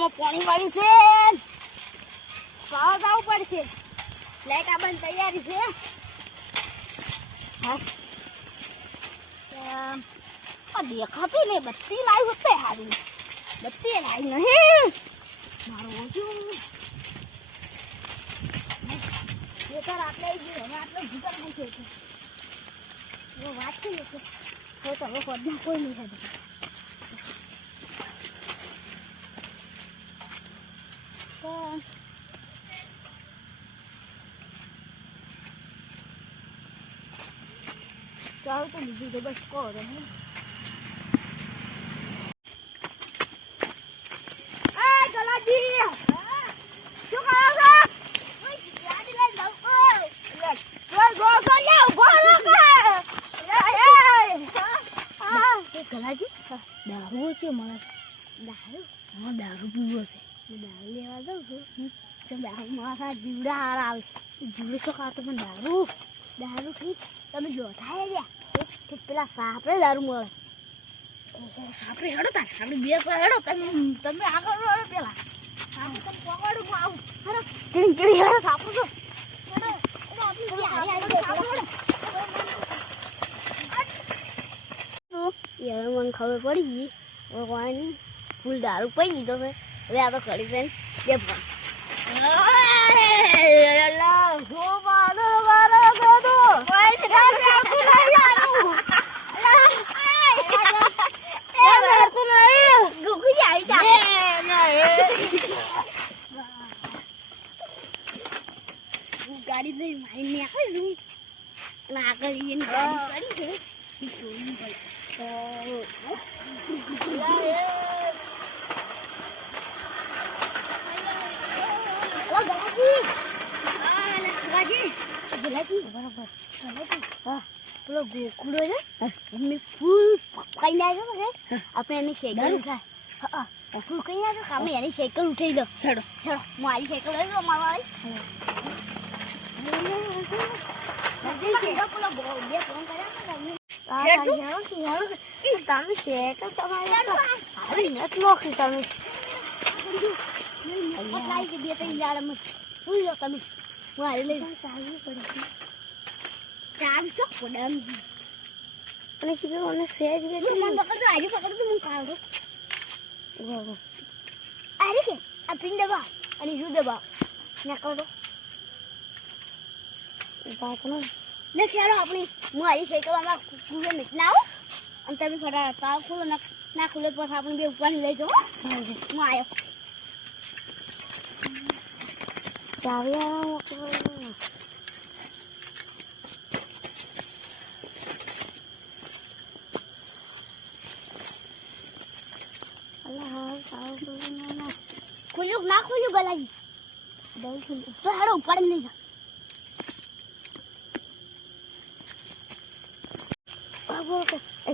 ખેતરમાં પાણી વાળ્યું છે પાવા જવું પડશે લાઈટ આવવાની તૈયારી છે હા દેખાતી નહીં બત્તી લાવી હોતે હારી બત્તી લાવી નહીં મારું ઓછું ખેતર આટલે હવે આટલો જીવન નહીં છે વાત છે ને તો તમે ખોદમાં કોઈ નહીં થતું ચાલો તો બીજું તો બસ કહો તમે દારૂ છે મને દારૂ પીવો છે દારૂ લેવા જાઉં છું દારૂ મારા જીવડા હાર આવે જીવડે તો ખાતો પણ દારૂ થી તમે જોતા ગયા પેલા સાપડે દારૂ મળે સાપડે હેડો તાર આપણે બે હેડો તમે આગળ હેડો પેલા સાપડે તમે પકડું હું આવું હેડો કેડી હેડો સાપડું તો મને ખબર પડી ગઈ ભગવાન ફૂલ દારૂ પડી દીધો છે હવે આ તો ખડી છે બે ફોન ગાડી લઈ મારી નાખી અને આગળ ગાડી પડી છે જોવું પડે પેલો ગોકુળો છે એમને ફૂલ કઈ નાખ્યો છે આપણે એની સાયકલ ઉઠાય ફૂલ કઈ નાખ્યો આપણે એની સાયકલ ઉઠાઈ દો હેડો હેડો મારી સાયકલ લઈ દો મારી તમે સાયકલ તમારી નોખી તમે બે ત્રણ જાડમાં સુઈ લો તમે મારી લઈ ચાલવું પડે ચાલ ચોક પડે અને શીખે મને સહેજ મને પકડતો આજે પકડતો હું કાઢો અરે કે આ પિન દબા અને જુ દબા નાખો તો બાતનો ને ચાલો આપણે હું આવી સાયકલ અમારા કુવે નીકળ આવું અને તમે ફટા તાવ ખોલો ના ખુલે પછી આપણે બે ઉપર લઈ જાઓ હું આવ્યો ચાવી ખુલ્યું ના ખુલ્યું ગલાજી તો હેડો ઉપાડી નહીં જા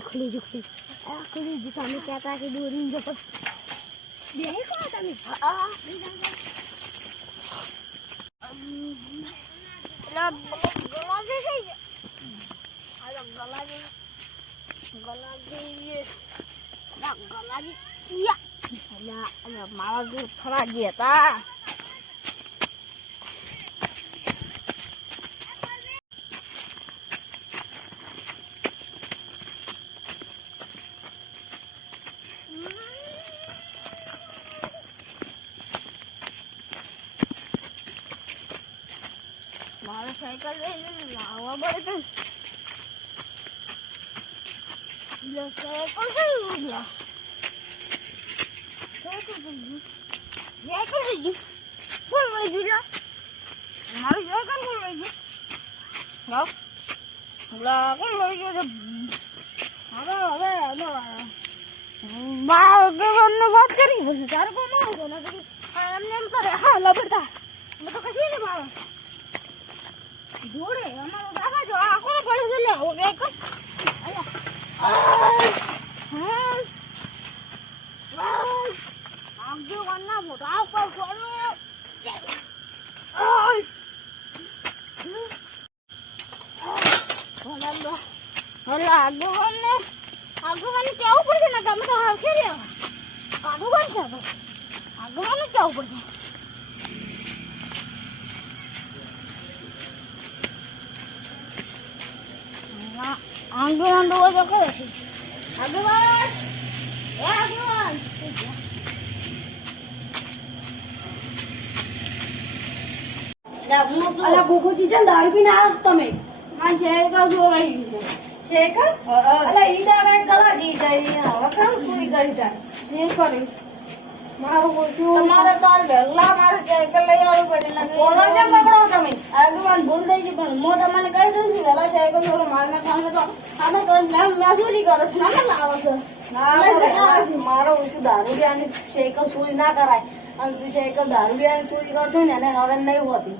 ખુલી જો ખુલી જો સામે કહેતા કે દોરી જો બે કો તમે મારા જો ખરા ગયા હતા મારા સાયકલ લઈને લાવવા પડે સાયકલ કઈ લા સાયકલ થઈ ગયું કોણ મળી ગયું મારું સાયકલ કોણ લઈ ગયું કોણ લઈ ગયું હવે વાત કરી પછી તારે કોણ આવતો એમને એમ કરે હા લબડતા મેં તો કશી નહીં મારો જોડે અમારો દાદા જો આ કોણ પડે છે લે ઓ બેક આમ જો વરના મોટા ઉપર છોડો આગળ કેવું પડશે ને તમે તો હાલખી રહ્યા આગળ બનશે આગળ આગળનું જવું પડશે. આગળ તો કરે છે. આગળ અલા ભૂખુજી છે ને દારૂ પીને આવ્યા છો તમે? માં સાયકલ જોઈ શેખર? અલા ઈ દાડા ગલાજી જાય હવે કામ પૂરી કરી જાય. જે કરી મારું ઓછું તમારે તો આ વહેલા મારે સાયકલ લઈ આવું કરી કોલર કેમ પકડો તમે? આગળ ભૂલ થઈ ગઈ પણ હું તમને કહી દઉં છું વહેલા સાયકલ જોડો મારને ખાને તો અમે તો મજૂરી કરો છો અમે લાવો છો મારો ઓછું દારૂ બી આની સાયકલ ચોરી ના કરાય અને સાયકલ દારૂ બી આની ચોરી કરતો ને એને હવે નહીં હોતી.